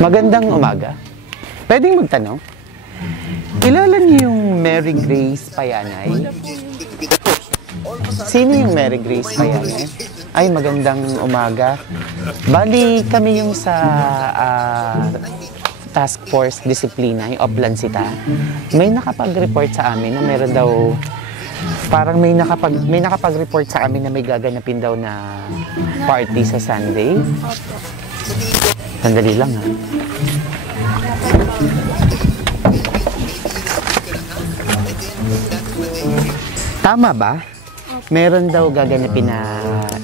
Magandang umaga. Pwedeng magtanong? Kilala niyo yung Mary Grace Payanay? Sino yung Mary Grace Payanay? Ay, magandang umaga. Bali, kami yung sa Task Force Disiplina, yung Oplansita. May nakapag-report sa amin na meron daw, parang may nakapag-report sa amin na may gaganapin daw na party sa Sunday. Sandali lang ha. Tama ba? Meron daw gaganapin na,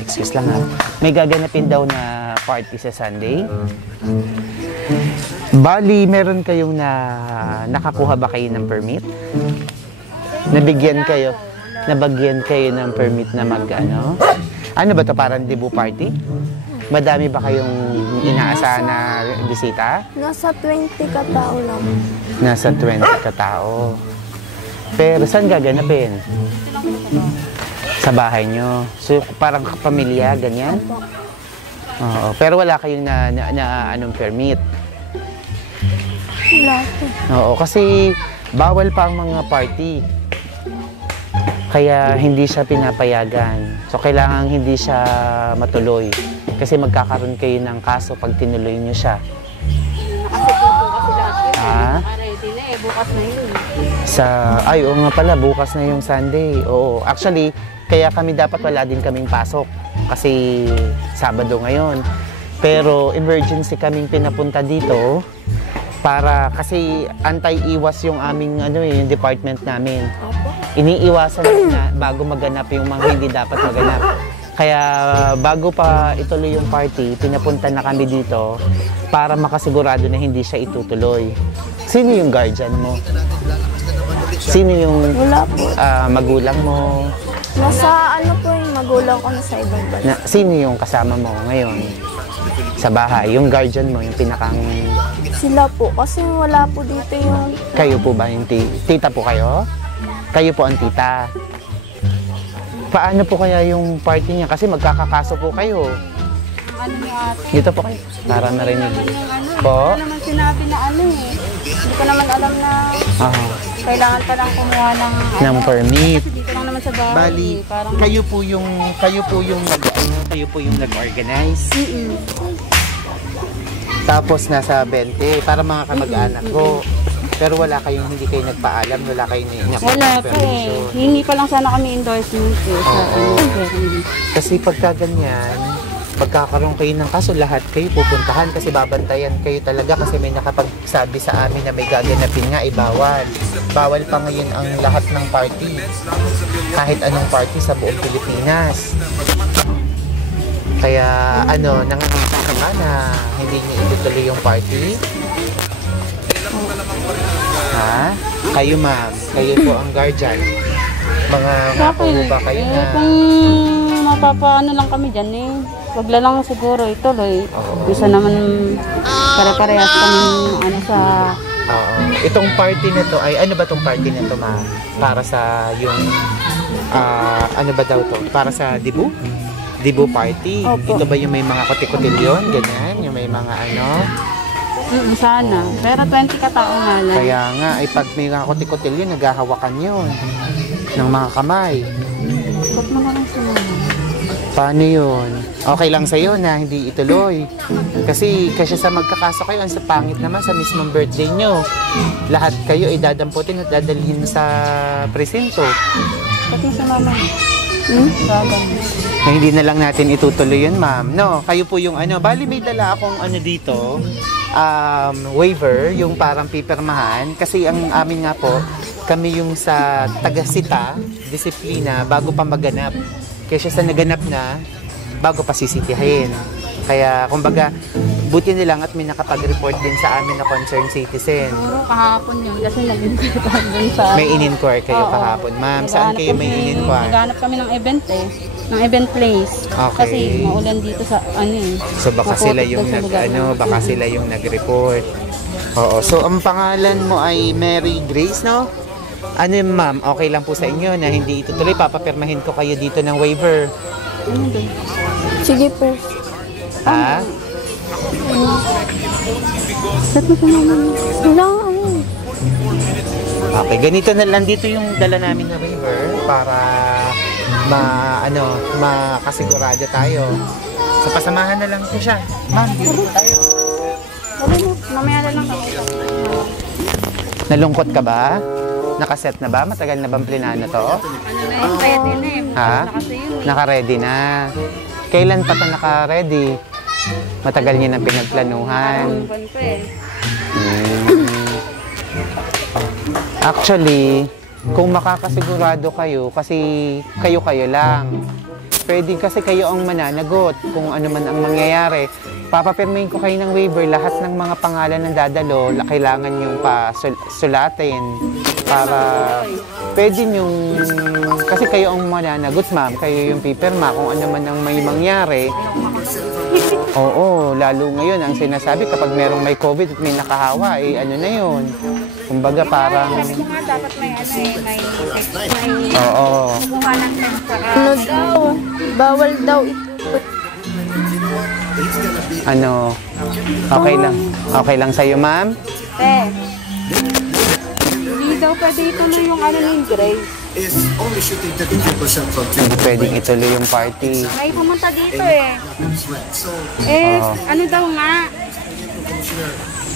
excuse lang ha, may gaganapin daw na party sa Sunday. Bali, meron kayong nakakuha ba kayo ng permit? Nabigyan kayo ng permit na ano? Ano ba to, parang debut party? Madami ba kayong inaasahan na bisita? Nasa 20 katao lang. Nasa 20 katao. Pero saan gaganapin? Sa bahay nyo. So, parang pamilya, ganyan? Oo. Pero wala kayong anong permit? Wala po. Oo, kasi bawal pa ang mga party. Kaya hindi siya pinapayagan. So, kailangan hindi siya matuloy. Kasi magkakaroon kayo ng kaso pag tinuloy nyo siya. Ha? Bukas na yun. Ay, oo nga pala, bukas na yung Sunday. Oo, actually, kaya kami dapat wala din kaming pasok. Kasi Sabado ngayon. Pero emergency kaming pinapunta dito para kasi anti-iwas yung aming yung department namin. Iniiwasan na bago maganap yung mga hindi dapat maganap. Kaya bago pa ituloy yung party, pinapunta na kami dito para makasigurado na hindi siya itutuloy. Sino yung guardian mo? Sino yung Wala po. Magulang mo? Nasa po yung magulang ko na sa ibang bansa. Sino yung kasama mo ngayon sa bahay? Yung guardian mo, yung pinakang... Sila po, kasi wala po dito yung... Kayo po ba yung tita po kayo? Kayo po ang tita. Paano po kaya yung party niya? Kasi magkakakaso po kayo. Ano mo ate? Dito po kayo. Para narinig. Po? Ano naman sinabi na Hindi ko naman alam na kailangan pa lang kumuha ng permit. Kasi dito lang naman sa bahay. Bali, Parang... kayo po yung nag-organize. Tapos nasa 20 para mga kamag-anak ko. Pero hindi kayo nagpaalam, wala kayong Wala pa Hingi pa lang sana kami endorsement sa Kasi pagka ganyan, magkakaroon kayo ng kaso, lahat kayo pupuntahan kasi babantayan kayo talaga kasi may nakapagsabi sa amin na may gaganapin nga, bawal. Bawal pa ngayon ang lahat ng party. Kahit anong party sa buong Pilipinas. Kaya nangangasa ka ba na hindi niyo itutuloy yung party? Ha? Kayo ma'am, kayo po ang guardian. Mga nakuha ba kayo na? Kung mapapaano lang kami dyan wag lang siguro ituloy. Bisa naman pare-parehas kami sa... Itong party na to ay, ano ba tong party na to ma'am? Para sa yung, ano ba daw to? Para sa Dibu? Dibu party? Opo. Ito ba yung may mga kote-kotilyon? Ganyan? Yung may mga sana. Pero 20 katao nga lang. Kaya nga, ay pag may mga kote-kotilyon, naghahawakan yun ng mga kamay. Ba't naman ang sumama? Paano yun? Okay lang sa'yo na hindi ituloy. Kasi sa magkakaso kayo, ang sa pangit naman sa mismong birthday nyo. Lahat kayo ay dadamputin at dadalhin sa presinto. Pati sa mama. Na hindi na lang natin itutuloy yun, ma'am. No, kayo po yung bali may dala akong dito, waiver, yung parang pipirmahan. Kasi ang amin nga po, kami yung sa taga-sita, disiplina, bago pa maganap. Kaya sa naganap na, bago pa sisitihin. Kaya, kumbaga, buti nilang at may nakapag-report din sa amin na concerned citizen. Siguro kahapon yun, kasi nag-inquire dun sa... May in-inquire kayo kahapon. Ma'am, saan kayo may in-inquire? Naghanap kami ng event ng event place. Okay. Kasi maulan dito sa So baka sila yung baka sila yung nag-report. Oo. So ang pangalan mo ay Mary Grace, no? Ma'am, okay lang po sa inyo na hindi itutuloy, papapirmahin ko kayo dito ng waiver. Sige po. Ha? Wala. Okay, ganito na lang dito yung dala namin na waiver para makasigurado tayo. So, pasamahan na lang po siya. Ma'am, dito po tayo. Wala mo, mamaya na lang kami. Nalungkot ka ba? Nakaset na ba? Matagal na bang plinano to? Ano na yun, pwede na eh. Ha? Na kasi yun eh. Naka-ready na. Kailan pa to naka-ready? Matagal niya nang pinagplanuhan. Buwan pa eh. Actually, kung makakasigurado kayo, kasi kayo-kayo lang. Pwede kasi kayo ang mananagot kung ano man ang mangyayari. Papapirmahin ko kayo ng waiver, lahat ng mga pangalan ng dadalo, kailangan yung sulatin para pwede yung, kasi kayo ang mananagot ma'am, kayo yung pipirma kung ano man ang may mangyari. Oo, lalo ngayon ang sinasabi kapag merong may COVID at may nakahawa, eh ano na yun. Kumbaga parang... Sabi ko nga dapat may may Oo. kumuha ng test saka Ano daw? Bawal daw ito. Ano, okay lang. Okay lang sa'yo, ma'am? Hindi daw pwede ito na yung ano ng Grace. is only shooting 33% from Hindi pwedeng ituloy yung party. May pumunta dito eh. So, Ano daw nga?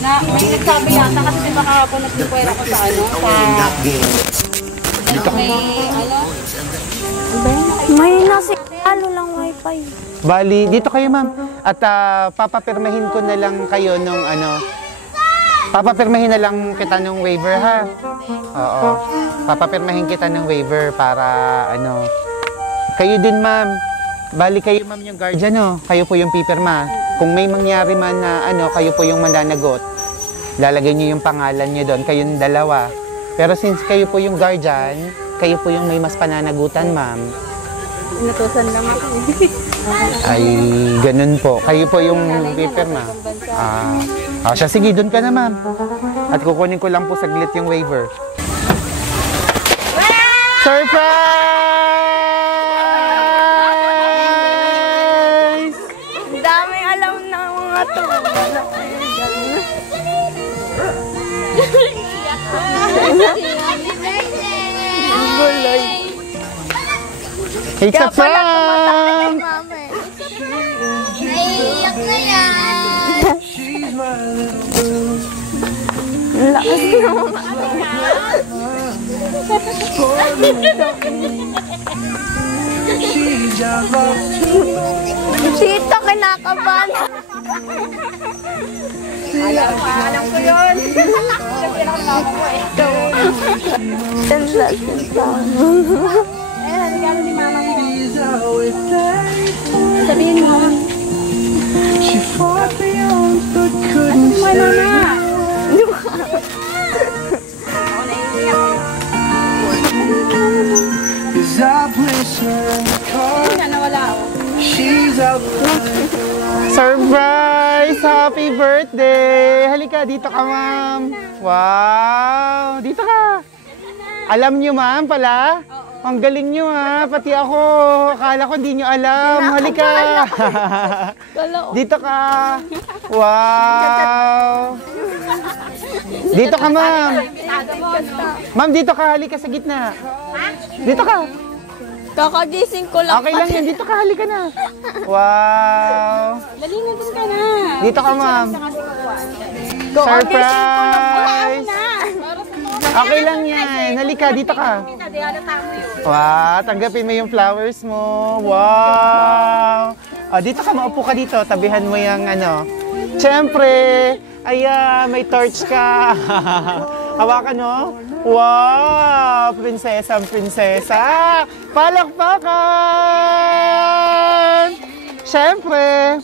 Na may nagsabi yata kasi di ba kahapon nagsikwera ko sa ano? that game, Sa may ano? May nasikalo lang wifi. Bali, dito kayo, ma'am. At papapirmahin ko na lang kayo nung ano, papapirmahin na lang kita ng waiver, ha? Oo. Papapirmahin kita ng waiver para ano. Kayo din, ma'am. Bali kayo, ma'am, yung guardian, no? Kayo po yung pipirma. Kung may mangyari man na ano, kayo po yung mananagot. Lalagay niyo yung pangalan niyo doon, kayong dalawa. Pero since kayo po yung guardian, kayo po yung may mas pananagutan, ma'am. Inutusan lang ako. Ay, ganun po. Kayo po yung pipirma. Siya, sige, doon ka na, ma'am. At kukunin ko lang po saglit yung waiver. Surprise! Ang daming alam na mga to. Ang guloy. It's a Kaya pala tumatakas, prank! mama eh. Naiiyak na yan. Ang lakas naman. Tito, kinakabahan. Alam ko yun. Eh, regalo ni mama mo. Sabihin mo. Ano mo mama? Ako naiiyak. Hindi na wala ako. Surprise! Happy birthday! Halika, dito ka, ma'am. Wow! Dito ka. Alam niyo, ma'am, pala? Ang galing niyo, ha? Pati ako. Akala ko hindi niyo alam. Halika. Dito ka. Wow! Dito ka, ma'am. Ma'am, dito ka. Halika sa gitna. Dito ka. Kakagising ko lang. Okay lang yan. Dito ka. Halika na. Wow! Dali na dun ka na. Dito ka, ma'am. Kakagising ko lang. Surprise! Okay lang yan. Halika, dito ka. Wow, tanggapin mo yung flowers mo. Wow! Dito ka, maupo ka dito. Tabihan mo yung ano. Siyempre, ayan, may torch ka. Hawakan mo. Wow! Prinsesa. Palakpakan! Siyempre,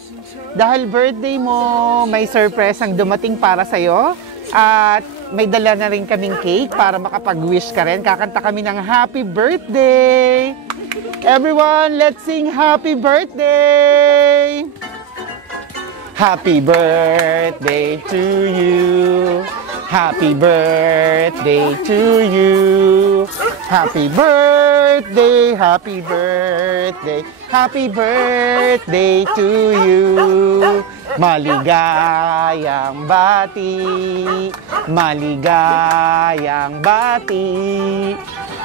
dahil birthday mo, may surprise ang dumating para sa'yo. At may dala na rin kaming cake para makapag-wish ka rin. Kakanta kami ng happy birthday! Everyone, let's sing happy birthday! Happy birthday to you! Happy birthday to you! Happy birthday! Happy birthday! Happy birthday to you! Maligayang bati, maligayang bati,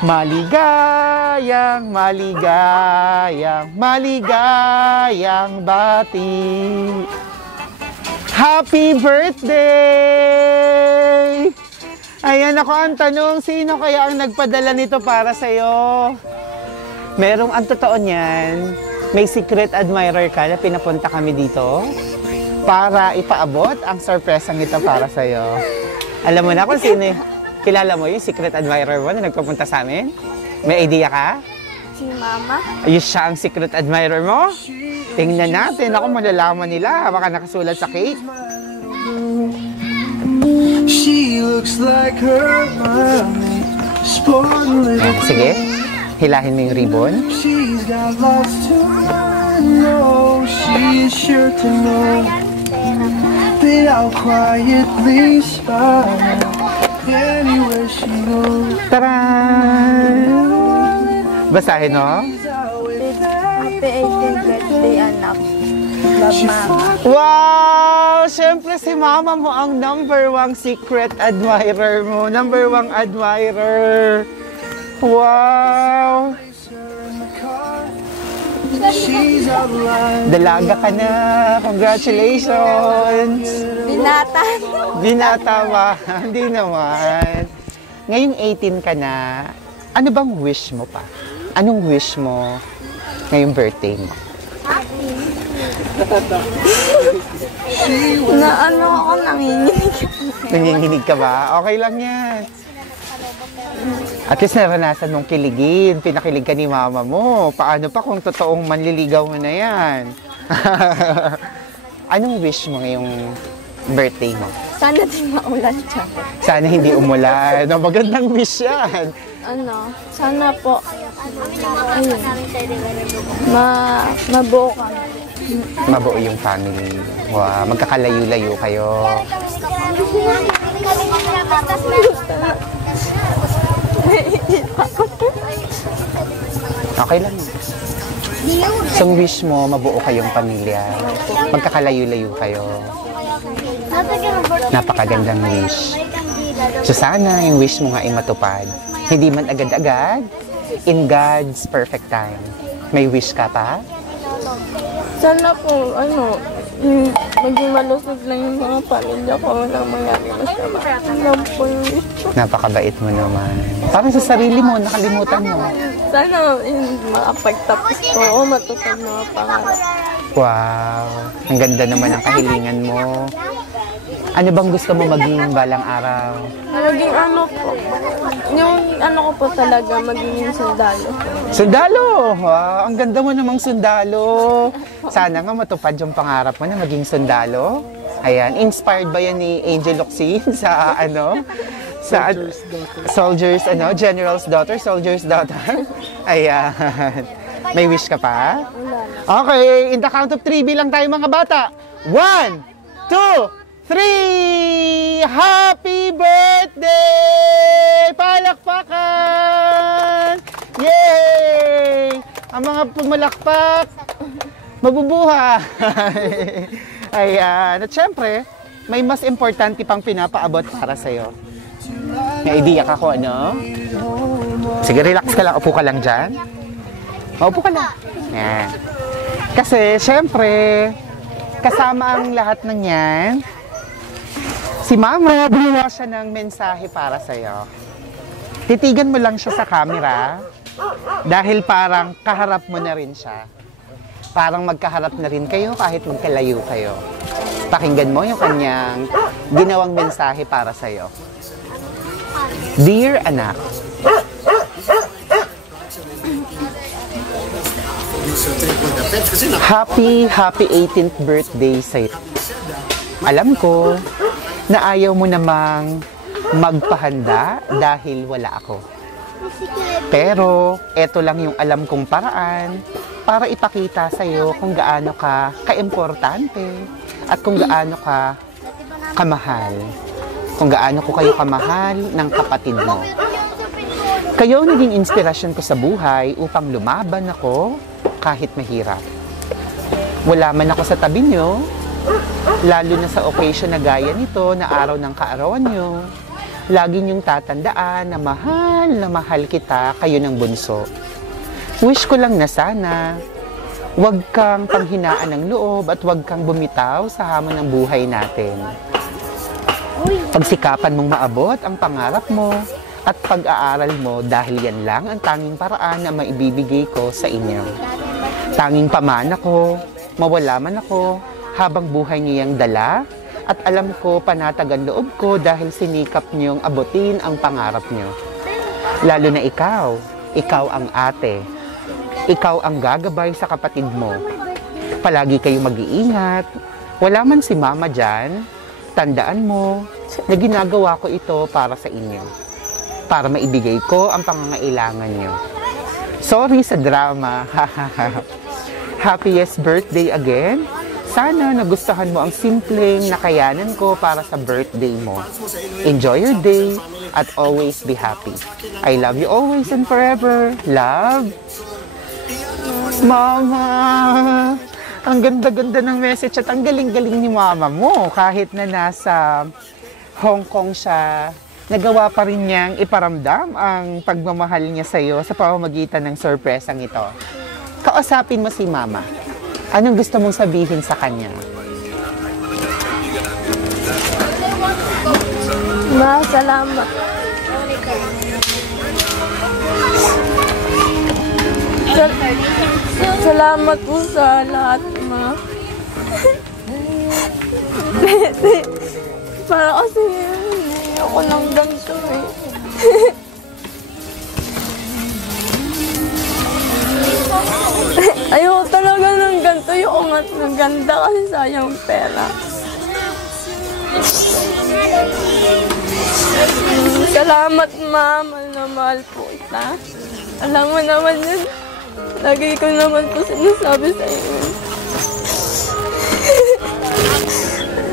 maligayang, maligayang, maligayang bati. Happy birthday! Ayan ako ang tanong, sino kaya ang nagpadala nito para sa'yo? Merong ang totoo niyan, may secret admirer ka na pinapunta kami dito para ipaabot ang sorpresang ito para sa'yo. Alam mo na kung sino, kilala mo yung secret admirer mo na nagpapunta sa amin? May idea ka? Si Mama. Ayun siya ang secret admirer mo? Tingnan natin, ako malalaman nila, baka nakasulat sa cake. She looks like her mommy. Spoiled little. Sige, hilahin mo yung ribbon. She's got lots to know. She is sure to know that I'll quietly smile anywhere she goes. Taran! Basahin, no? Happy 18th birthday, anak. Love, Mama. Wow! Siyempre si mama mo ang number 1 secret admirer mo. Number 1 admirer. Wow! She's out line. Dalaga ka na. Congratulations! Binata. Binata ba? Hindi naman. Ngayong 18 ka na, ano bang wish mo pa? Anong wish mo ngayong birthday mo? Na ano ako nanginginig. Nanginginig ka ba? Okay lang yan. At least naranasan mong kiligin. Pinakilig ka ni mama mo. Paano pa kung totoong manliligaw mo na yan? Anong wish mo ngayong birthday mo? Sana din maulan siya. Sana hindi umulan. No, magandang wish yan. Ano, sana po, ayun, mabuo kami. Mabuo yung family. Wow, magkakalayo-layo kayo. Okay lang. So, ang wish mo, mabuo kayong pamilya. Magkakalayo-layo kayo. Napakagandang wish. So, sana yung wish mo nga ay matupad. Hindi man agad-agad, in God's perfect time. May wish ka pa? Sana po, ano, maging malusog lang yung mga pamilya ko na mayroon masama. Alam po yung gusto. Napakabait mo naman. Parang sa sarili mo, nakalimutan mo. Sana makapagtapos po o matupad mga pangarap. Wow, ang ganda naman ang kahilingan mo. Ano bang gusto mo maging balang araw? Maging ano po, yung ano ko po talaga, maging sundalo. Sundalo! Wow, ang ganda mo namang sundalo. Sana nga matupad yung pangarap mo na maging sundalo. Ayan, inspired ba yan ni Angel Locsin sa ano? Sa Soldier's ano? General's daughter, Soldier's daughter. Ayan. May wish ka pa? Okay, in the count of 3 bilang tayo mga bata. 1, 2, 3! Happy birthday! Palakpakan! Yay! Ang mga pumalakpak, mabubuhay! Ayan. At syempre, may mas importante pang pinapaabot para sa'yo. May idea ka ko, ano? Sige, relax ka lang. Upo ka lang dyan. Upo ka lang. Yan. Kasi, syempre, kasama ang lahat ng yan, si Mama, bumuha siya ng mensahe para sa'yo. Titigan mo lang siya sa camera dahil parang kaharap mo na rin siya. Parang magkaharap na rin kayo kahit magkalayo kayo. Pakinggan mo yung kanyang ginawang mensahe para sa'yo. Dear anak, happy 18th birthday sa'yo. Alam ko na ayaw mo namang magpahanda dahil wala ako. Pero eto lang yung alam kong paraan para ipakita sa'yo kung gaano ka kaimportante at kung gaano ka kamahal. Kung gaano ko kayo kamahal ng kapatid mo. Kayo naging inspirasyon ko sa buhay upang lumaban ako kahit mahirap. Wala man ako sa tabi nyo, Lalo na sa occasion na gaya nito, na araw ng kaarawan nyo, lagi niyong tatandaan na mahal kita, kayo ng bunso. Wish ko lang na sana, huwag kang panghinaan ng loob at huwag kang bumitaw sa hamon ng buhay natin. Pagsikapan mong maabot ang pangarap mo at pag-aaral mo dahil yan lang ang tanging paraan na maibibigay ko sa inyo. Tanging pamana ko, mawala man ako, habang buhay niyang dala, at alam ko panatagan loob ko dahil sinikap niyong abutin ang pangarap niyo. Lalo na ikaw ang ate, ikaw ang gagabay sa kapatid mo. Palagi kayong mag-iingat, wala man si mama dyan, tandaan mo na ginagawa ko ito para sa inyo, para maibigay ko ang pangangailangan niyo. Sorry sa drama. Happiest birthday again. Sana nagustuhan mo ang simpleng nakayanan ko para sa birthday mo. Enjoy your day at always be happy. I love you always and forever. Love. Mama! Ang ganda-ganda ng message at ang galing-galing ni mama mo. Kahit na nasa Hong Kong siya, nagawa pa rin niyang iparamdam ang pagmamahal niya sa'yo sa pamamagitan ng surpresang ito. Kausapin mo si mama. Anong gusto mong sabihin sa kanya? Ma, salamat. Salamat po sa lahat, ma. Para kasi hindi ako ng ganito eh. Ayoko talaga ng ganito, yung ungat ng ganda kasi sayang pera. Salamat, ma. Mahal na mahal po kita. Alam mo naman yun. Lagi ko naman po sinasabi sa iyo.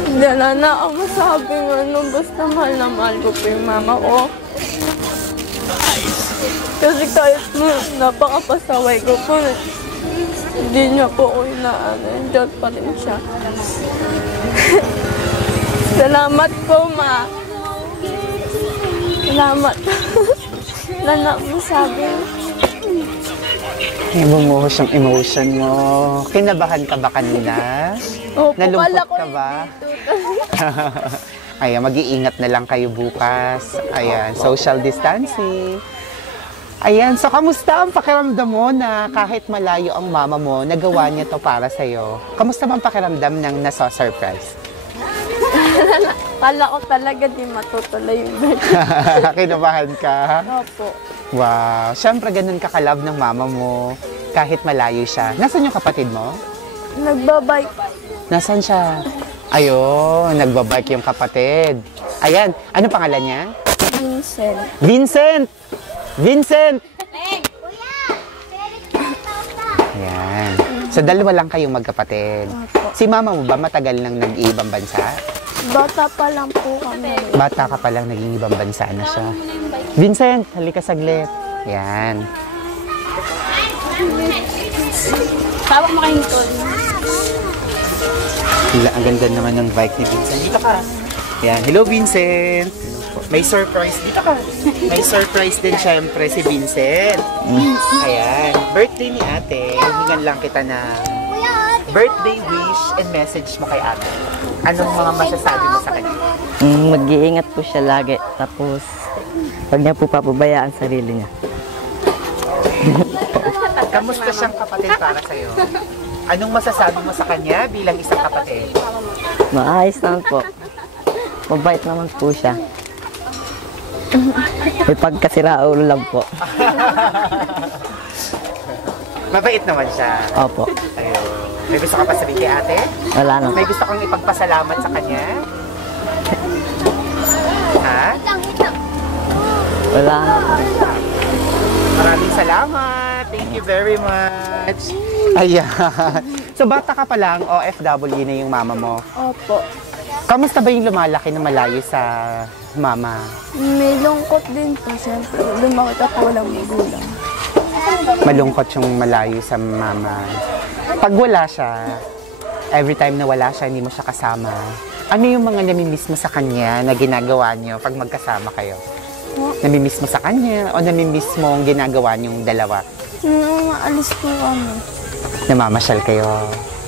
Hindi na ako masabing basta mahal na mahal ko po yung mama ko. Kasi kahit napakapasaway ko po, hindi niya po ako inaano. Diyan pa rin siya. Salamat po, ma. Salamat. Wala mo sabi. Bumuhos yung emotion mo. Kinabahan ka ba kanina? Opo, Nalungkot ka ba? Ayan, mag-iingat na lang kayo bukas. Ayan, social distancing. Ayan, so kamusta ang pakiramdam mo na kahit malayo ang mama mo, nagawa niya to para sa'yo? Kamusta ang pakiramdam ng nasa-surprise? Kala ko talaga di matutuloy yung birthday. Kinabahan ka? Opo. Wow, syempre ganun ka-kalove ng mama mo kahit malayo siya. Nasaan yung kapatid mo? Nagbabike. Nasaan siya? Ayun, nagbabike yung kapatid. Ayan, ano pangalan niya? Vincent. Vincent! Vincent! Ayan. So, dalawa lang kayong magkapatid. Si mama mo ba matagal nang nag-iibang bansa? Bata pa lang po kami. Bata ka pa lang naging ibang bansa na siya. Vincent, halika saglit. Ayan. Tawag mo kayong tol. Ang ganda naman ng bike ni Vincent. Dito ka. Ayan. Hello, Vincent. May surprise. Dito ka. May surprise din syempre si Vincent. Ayan. Birthday ni ate. Hingan lang kita na birthday wish and message mo kay ate. Anong mga masasabi mo sa kanya? Mag-iingat po siya lagi. Tapos, huwag niya po papabayaan sarili niya. Kamusta siyang kapatid para sa'yo? Anong masasabi mo sa kanya bilang isang kapatid? Maayos naman po. Mabait naman po siya. May pagkasira ulo lang po. Mabait naman siya. Opo. Ayun. May gusto ka pa sabihin kay ate? Wala na May po. gusto kang ipagpasalamat sa kanya? Ha? Wala na po. Maraming salamat. Thank you very much. Ayan. So bata ka pa lang, OFW na yung mama mo. Opo. Kamusta ba yung lumalaki na malayo sa mama? May lungkot din po, siyempre. Lumakit ako walang magulang. Malungkot yung malayo sa mama. Pag wala siya, every time na wala siya, hindi mo siya kasama, ano yung mga namimiss mo sa kanya na ginagawa niyo pag magkasama kayo? Namimiss mo sa kanya o namimiss mo ang ginagawa niyong dalawa? Nung alis po kami. Namamasyal kayo.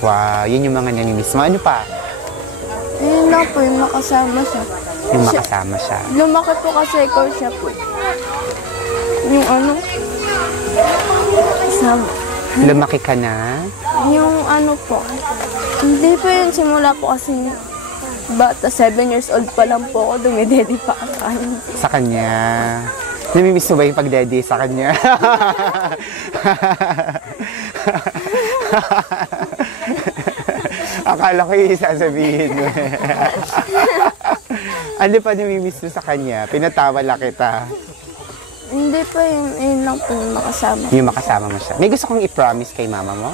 Wow, yun yung mga namimiss mo. Ano pa? Yun lang po, yung makasama siya. Yung makasama siya. Lumaki po kasi ikaw siya po. Yung ano? Kasama. Lumaki ka na? Yung ano po. Hindi po yun simula po kasi bata, 7 years old pa lang po ako, dumidedi pa ako sa kanya. Sa kanya. Namimiss mo ba yung pag-daddy sa kanya? Akala ko yung sasabihin mo. Ano pa namimiss mo sa kanya? Pinatawa lang kita. Hindi po yun lang po yung makasama. Yung makasama mo siya. May gusto kong i-promise kay mama mo?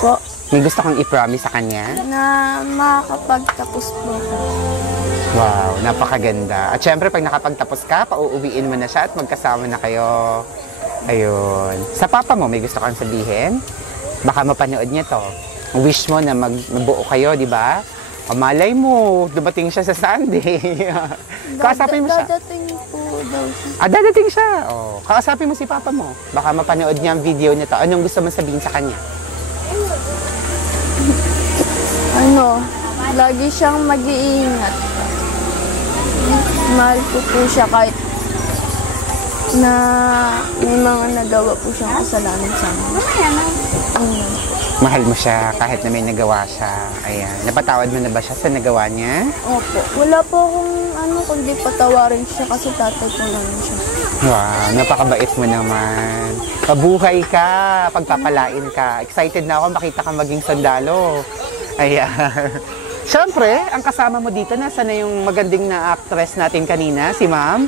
Po, May gusto kong i-promise sa kanya? na makakapagtapos po ako. Wow, napakaganda. At syempre, pag nakapagtapos ka, pauuwiin mo na siya at magkasama na kayo. Ayun. Sa papa mo, may gusto kang sabihin? Baka mapanood niya to. Wish mo na mabuo kayo, di ba? O malay mo, dumating siya sa Sunday. Kausapin mo siya. Dadating po daw siya. Ah, dadating siya. O, kausapin mo si papa mo. Baka mapanood niya ang video nito. Anong gusto mo sabihin sa kanya? Ano, lagi siyang mag-iingat. Mahal ko po siya kahit na may mga nagawa po siyang kasalanan sa amin. Mahal mo siya kahit na may nagawa siya. Ayan. Napatawad mo na ba siya sa nagawa niya? Opo. Wala po akong ano, kundi patawarin siya kasi tatay ko naman siya. Wow, napakabait mo naman. Pabuhay ka, pagpapalain ka. Excited na ako makita ka maging sundalo. Ayan. Siyempre, ang kasama mo dito, nasa na yung magandang na actress natin kanina, si ma'am,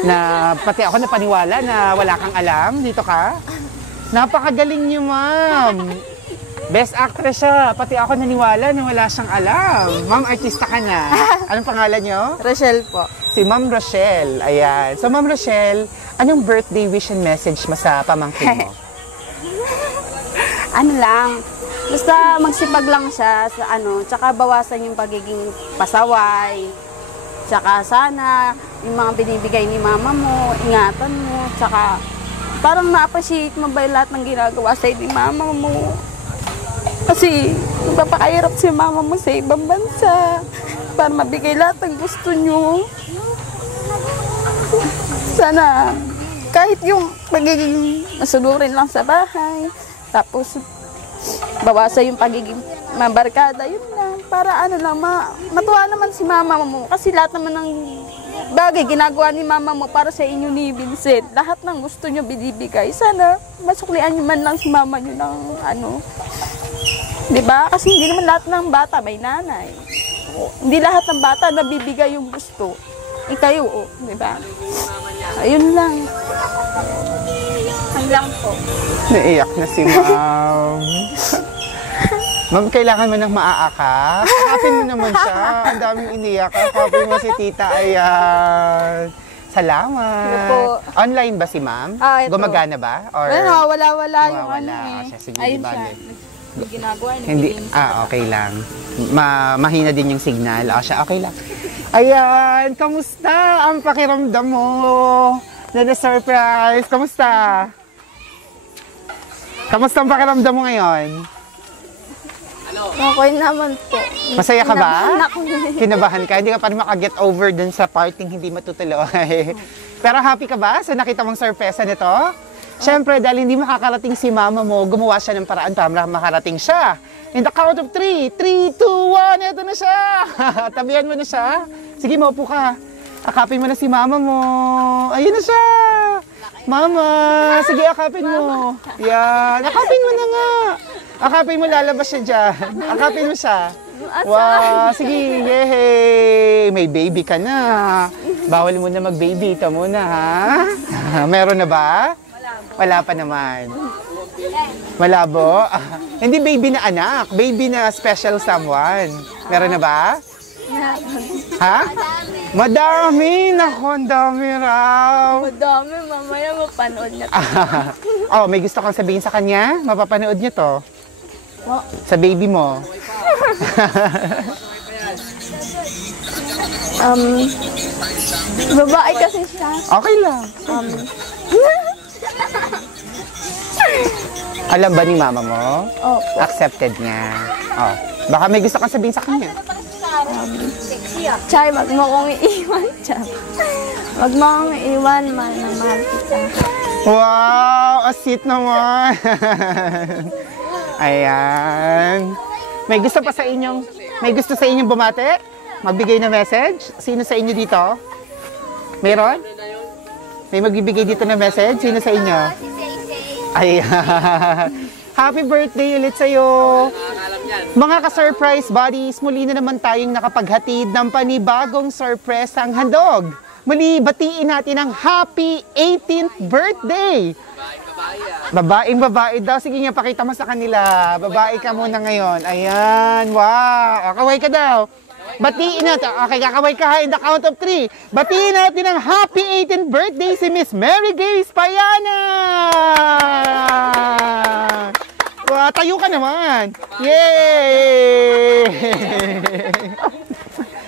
na pati ako napaniwala na wala kang alam. Dito ka. Napakagaling niyo, ma'am. Best actress siya. Pati ako naniwala na wala siyang alam. Ma'am, artista ka na. Anong pangalan niyo? Rochelle po. Si Ma'am Rochelle. Ayan. So, Ma'am Rochelle, anong birthday wish and message mo sa pamangkin mo? Ano lang, basta magsipag lang siya sa ano, tsaka bawasan yung pagiging pasaway. Tsaka sana yung mga binibigay ni mama mo, ingatan mo, tsaka parang na-appreciate mo ba yung lahat ng ginagawa sa'yo ni mama mo. Kasi napapakahirap si mama mo sa ibang bansa para mabigay lahat ng gusto nyo. Sana kahit yung pagiging masunurin lang sa bahay, tapos bawasan yung pagiging mabarkada, yun lang. Para ano lang, matuwa naman si mama mo. Kasi lahat naman ng bagay ginagawa ni mama mo para sa inyo ni Vincent. Lahat ng gusto nyo binibigay. Sana masuklian nyo man lang si mama nyo ng ano. Diba? Kasi hindi naman lahat ng bata may nanay. Hindi lahat ng bata nabibigay yung gusto. Ikayo, diba? Ayun lang. Hanggang po. Naiyak na si ma'am. Ma'am, kailangan mo nang maaakap. Akapin mo naman siya. Ang daming iniyak. Akapin mo si tita. Ayan. Salamat. Ano po? Online ba si ma'am? Ah, ito. Gumagana ba? Or Ano, wala yung ano wala? eh. Siya, sige, Ayun di siya. bale. Yung ginagawa niya. Hindi. Okay lang. Mahina din yung signal. Siya, okay lang. Ayan. Kamusta ang pakiramdam mo? Na-surprise. Kamusta? Kamusta ang pakiramdam mo ngayon? Okay naman po. Masaya ka ba? Kinabahan ako. Kinabahan ka? Hindi ka pa rin makaget over dun sa parting hindi matutuloy. Pero happy ka ba sa nakita mong sorpresa nito? Siyempre, dahil hindi makakarating si mama mo, gumawa siya ng paraan para makarating siya. In the count of 3, 3, 2, 1, ito na siya! Tabihan mo na siya. Sige, maupo ka. Akapin mo na si mama mo. Ayun na siya! Mama! Sige, akapin mo. Yan. Akapin mo na nga. Akapin mo, lalabas siya dyan. Akapin mo siya. Wow, sige, yehey! May baby ka na. Bawal mo na mag-baby. Ito muna, ha? Meron na ba? Wala pa naman. Malabo? Hindi baby na anak. Baby na special someone. Meron na ba? Ha? Madami! Naku, ang dami raw. Madami, mamaya mapanood niya. Oh, may gusto kang sabihin sa kanya? Mapapanood niya to. po. Sa baby mo? Babae kasi siya. Okay lang. Alam ba ni mama mo? Opo. Accepted niya. Oh, baka may gusto kang sabihin sa kanya. Chay, wag mo kong iiwan, Chay. Wag mo kong iiwan, mahal na mahal kita. Wow! Asit naman! Ayan. May gusto pa sa inyong, may gusto sa inyong bumate? Magbigay na message? Sino sa inyo dito? Meron? May magbibigay dito na message? Sino sa inyo? Ayan. Happy birthday ulit sa'yo. Mga ka-surprise buddies, muli na naman tayong nakapaghatid ng panibagong sorpresang handog. Muli, batiin natin ang happy 18th birthday! Babaeng babae daw. Sige nga, pakita mo sa kanila. Babae ka muna ngayon. Ayan, wow. Kaway ka daw. Batiin natin. Okay, kakaway ka ha in the count of 3. Batiin natin ang happy 18th birthday si Miss Mary Grace Payana! Wow, tayo ka naman. Yay!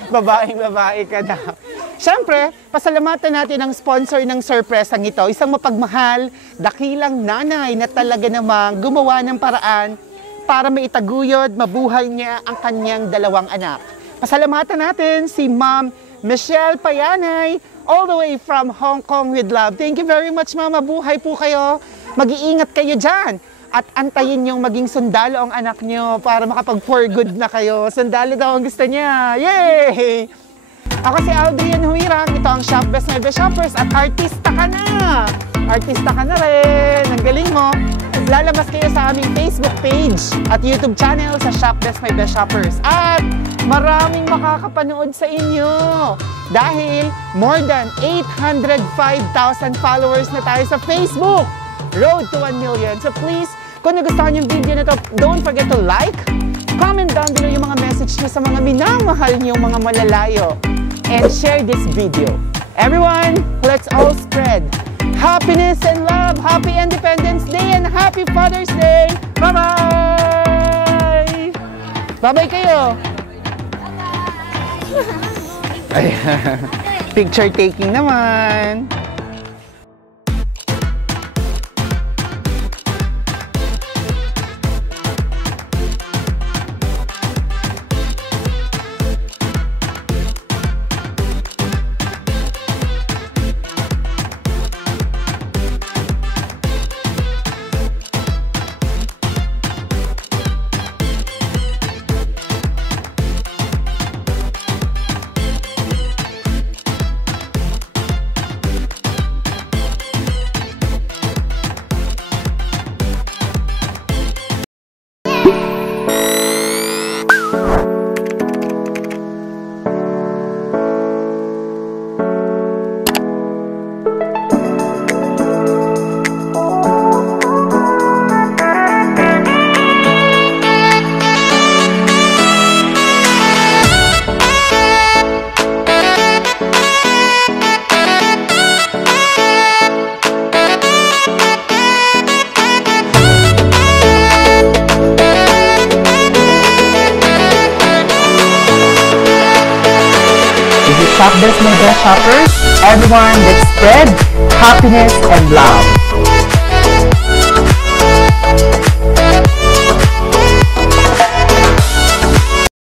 Babaeng babae ka daw. Siyempre, pasalamatan natin ang sponsor ng sorpresang ito. Isang mapagmahal, dakilang nanay na talaga namang gumawa ng paraan para maitaguyod, mabuhay niya ang kanyang 2 anak. Pasalamatan natin si Ma'am Michelle Payanay, all the way from Hong Kong with love. Thank you very much, Mama. Buhay po kayo. Mag-iingat kayo dyan. At antayin yung maging sundalo ang anak nyo para makapag-for good na kayo. Sundalo daw ang gusto niya. Yay! Ako si Aldrian Huirang. Ito ang Shop Best My Best Shoppers at artista ka na! Artista ka na rin! Ang galing mo! Lalabas kayo sa aming Facebook page at YouTube channel sa Shop Best My Best Shoppers. At maraming makakapanood sa inyo dahil more than 805,000 followers na tayo sa Facebook. Road to 1 million. So please, kung nagustuhan yung video na to, don't forget to like, comment down below yung mga message nyo sa mga minamahal nyo, mga malalayo, and share this video. Everyone, let's all spread happiness and love. Happy Independence Day and Happy Father's Day. Bye-bye! Bye-bye kayo! Ayan. Picture taking naman. Shop Best My Best Shoppers. Everyone, let's spread happiness and love.